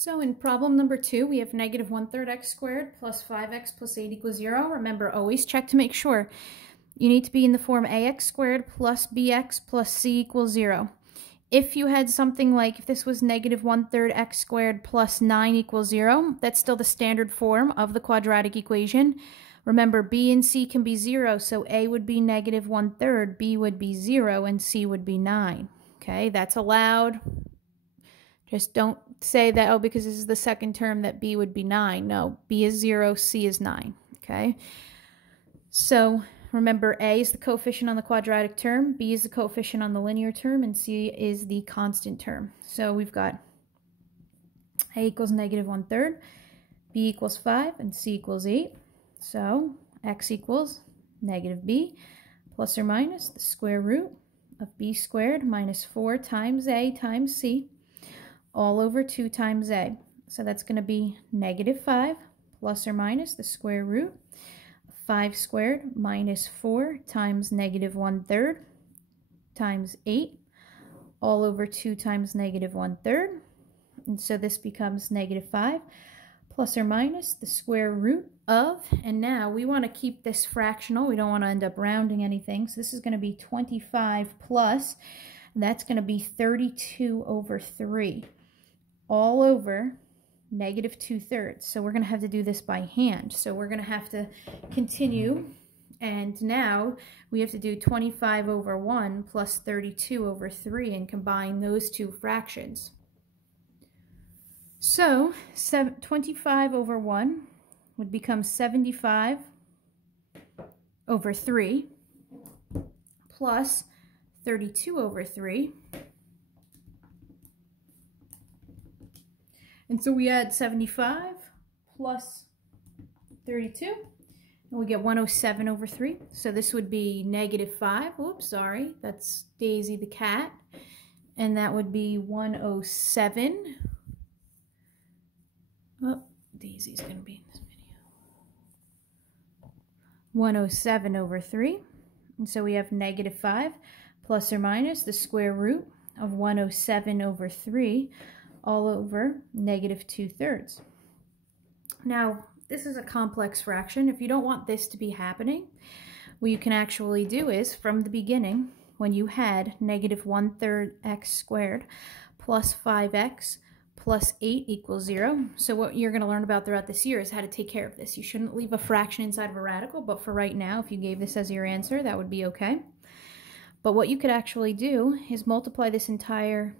So in problem number 2, we have negative 1/3 x squared plus 5x plus 8 equals 0. Remember, always check to make sure. You need to be in the form ax squared plus bx plus c equals 0. If you had something like, if this was negative 1/3 x squared plus 9 equals 0, that's still the standard form of the quadratic equation. Remember, b and c can be 0, so a would be negative 1/3, b would be 0, and c would be 9. Okay, that's allowed. Just don't say that, oh, because this is the second term that b would be 9. No, b is 0, c is 9. Okay, so remember, a is the coefficient on the quadratic term, b is the coefficient on the linear term, and c is the constant term. So we've got a equals negative 1/3, b equals 5, and c equals 8. So x equals negative b plus or minus the square root of b squared minus 4 times a times c all over 2 times a. So that's going to be negative 5 plus or minus the square root of 5 squared minus 4 times negative 1/3 times 8 all over 2 times negative 1/3. And so this becomes negative 5 plus or minus the square root of, and now we want to keep this fractional. We don't want to end up rounding anything. So this is going to be 25 plus, and that's going to be 32 over 3 all over negative 2/3. So we're going to have to do this by hand. So we're going to have to continue, and now we have to do 25 over 1 plus 32 over 3 and combine those two fractions. So 25 over 1 would become 75 over 3 plus 32 over 3. And so we add 75 plus 32, and we get 107 over 3. So this would be negative 5. Whoops, sorry. That's Daisy the cat. And that would be 107. Oh, Daisy's going to be in this video. 107 over 3. And so we have negative 5 plus or minus the square root of 107 over 3 all over negative 2/3. Now, this is a complex fraction. If you don't want this to be happening, what you can actually do is, from the beginning, when you had negative 1/3 x squared plus 5x plus 8 equals 0. So what you're going to learn about throughout this year is how to take care of this. You shouldn't leave a fraction inside of a radical, but for right now, if you gave this as your answer, that would be okay. But what you could actually do is multiply this entire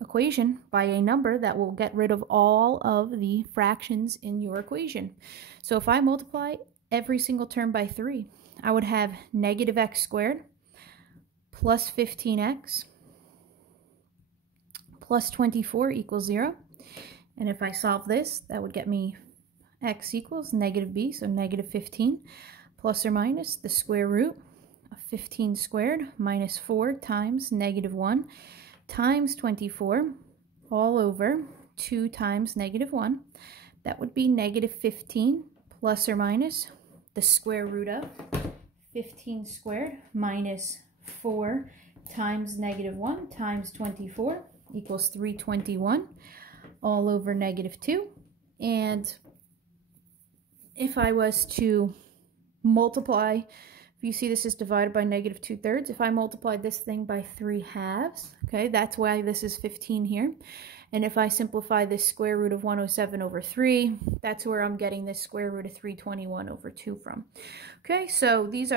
equation by a number that will get rid of all of the fractions in your equation. So if I multiply every single term by 3, I would have negative x squared plus 15x plus 24 equals 0. And if I solve this, that would get me x equals negative b, so negative 15 plus or minus the square root of 15 squared minus 4 times negative 1 times 24 all over 2 times negative 1. That would be negative 15 plus or minus the square root of 15 squared minus 4 times negative 1 times 24 equals 321 all over negative 2. And if I was to multiply, if you see this is divided by negative 2/3, if I multiply this thing by 3/2, okay, that's why this is 15 here. And if I simplify this square root of 107 over 3, that's where I'm getting this square root of 321 over 2 from. Okay, so these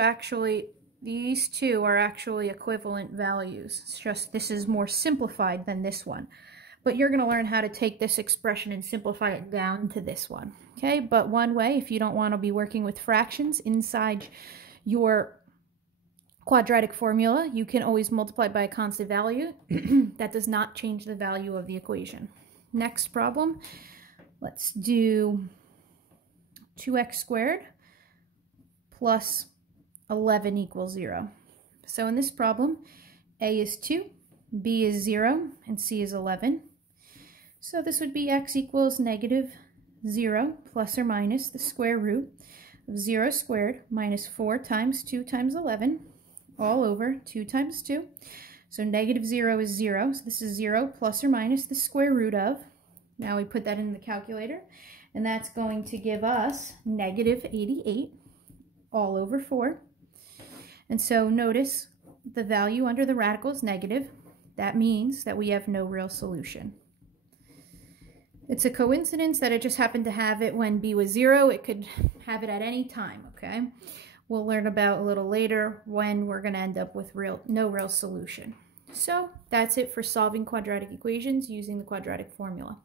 two are actually equivalent values. It's just this is more simplified than this one. But you're going to learn how to take this expression and simplify it down to this one. Okay, but one way, if you don't want to be working with fractions inside your quadratic formula, you can always multiply by a constant value. That does not change the value of the equation. Next problem, let's do 2x squared plus 11 equals 0. So in this problem, a is 2, b is 0, and c is 11. So this would be x equals negative 0 plus or minus the square root of 0 squared minus 4 times 2 times 11 all over 2 times 2. So negative 0 is 0. So this is 0 plus or minus the square root of Now we put that in the calculator, and that's going to give us negative 88 all over 4. And so notice the value under the radical is negative. That means that we have no real solution. It's a coincidence that it just happened to have it when b was 0. It could have it at any time, okay? We'll learn about a little later when we're going to end up with no real solution. So that's it for solving quadratic equations using the quadratic formula.